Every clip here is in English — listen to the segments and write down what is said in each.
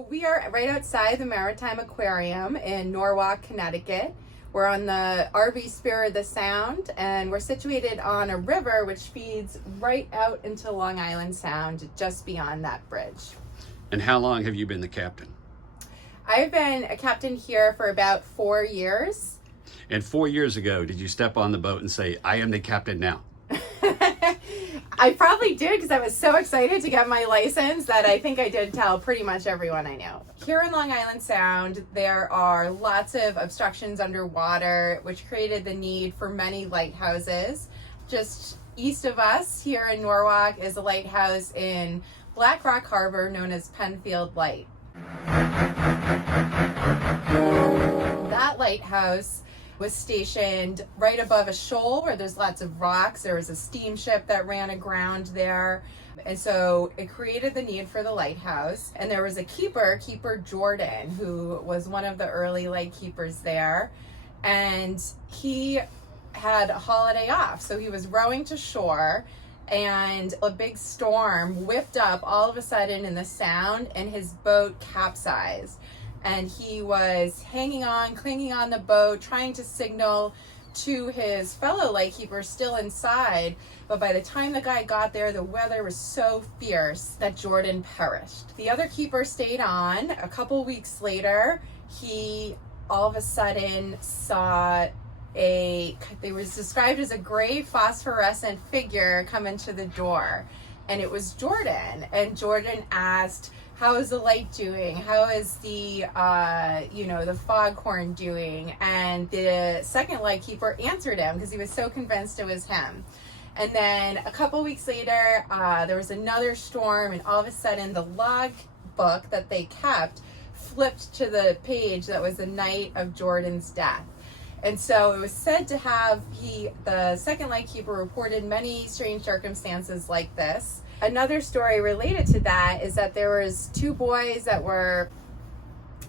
So we are right outside the Maritime Aquarium in Norwalk, Connecticut. We're on the RV Spirit of the Sound, and we're situated on a river which feeds right out into Long Island Sound, just beyond that bridge. And how long have you been the captain? I've been a captain here for about 4 years. And 4 years ago, did you step on the boat and say, I am the captain now? I probably did, because I was so excited to get my license that I think I did tell pretty much everyone I know. Here in Long Island Sound, there are lots of obstructions underwater, which created the need for many lighthouses. Just east of us here in Norwalk is a lighthouse in Black Rock Harbor known as Penfield Light. That lighthouse was stationed right above a shoal where there's lots of rocks. There was a steamship that ran aground there. And so it created the need for the lighthouse. And there was a keeper, Keeper Jordan, who was one of the early lightkeepers there. And he had a holiday off. So he was rowing to shore, and a big storm whipped up all of a sudden in the sound, and his boat capsized. And he was hanging on, clinging on the boat, trying to signal to his fellow lightkeepers still inside. But by the time the guy got there, the weather was so fierce that Jordan perished. The other keeper stayed on. A couple weeks later, he all of a sudden saw they was described as a gray phosphorescent figure come into the door. And it was Jordan. And Jordan asked, how is the light doing? How is the, the foghorn doing? And the second lightkeeper answered him because he was so convinced it was him. And then a couple weeks later, there was another storm, and all of a sudden the log book that they kept flipped to the page that was the night of Jordan's death. And so it was said to have, the second lightkeeper reported many strange circumstances like this. Another story related to that is that there was 2 boys that were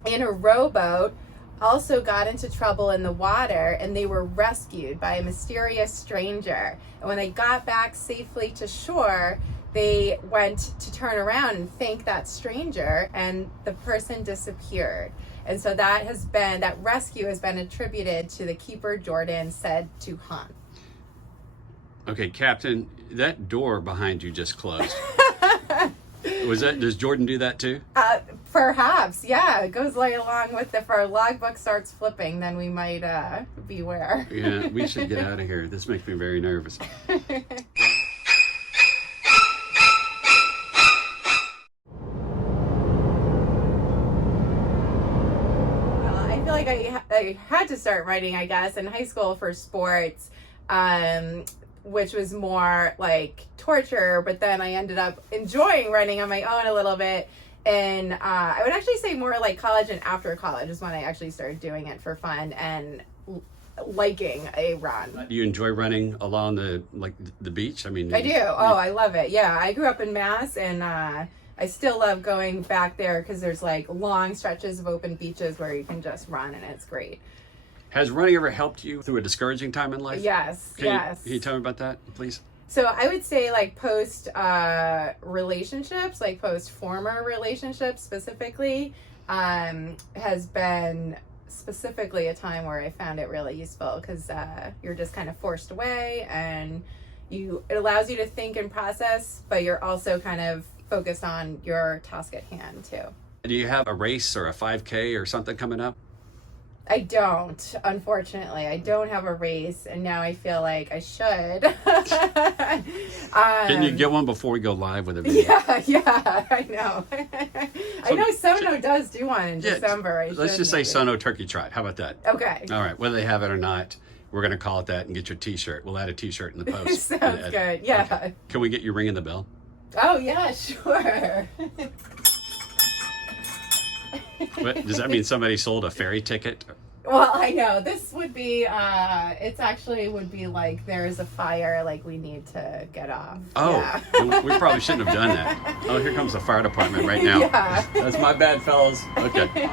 in a rowboat, also got into trouble in the water, and they were rescued by a mysterious stranger. And when they got back safely to shore, they went to turn around and thank that stranger, and the person disappeared. And so that rescue has been attributed to the keeper Jordan said to haunt. Okay, Captain, that door behind you just closed. Does Jordan do that too? Perhaps, yeah. It goes right along with if our logbook starts flipping, then we might beware. Yeah, we should get out of here. This makes me very nervous. I had to start writing, I guess, in high school for sports, which was more like torture, but then I ended up enjoying writing on my own a little bit. And I would actually say more like college and after college is when I actually started doing it for fun and liking a run. Do you enjoy running along the beach? I mean, I do. Oh, I love it. Yeah, I grew up in Mass, and I still love going back there because there's like long stretches of open beaches where you can just run, and it's great. Has running ever helped you through a discouraging time in life? Yes, Can you tell me about that, please? So I would say like post relationships, like post former relationships specifically, has been specifically a time where I found it really useful because you're just kind of forced away, and it allows you to think and process, but you're also kind of focused on your task at hand too. Do you have a race or a 5K or something coming up? I don't, unfortunately. I don't have a race, and now I feel like I should. Can you get one before we go live with a video? Yeah, I know. I know Sono does do one in December. Let's just say Sono Turkey Trot. How about that? Okay. All right. Whether they have it or not, we're going to call it that and get your t-shirt. We'll add a t-shirt in the post. Sounds good. Yeah. Okay. Can we get you ringing the bell? Oh, yeah, sure. What, does that mean somebody sold a ferry ticket? Well, I know. This would be, it actually would be like there is a fire, like we need to get off. Oh, yeah. We probably shouldn't have done that. Oh, here comes the fire department right now. Yeah. That's my bad, fellas. Okay.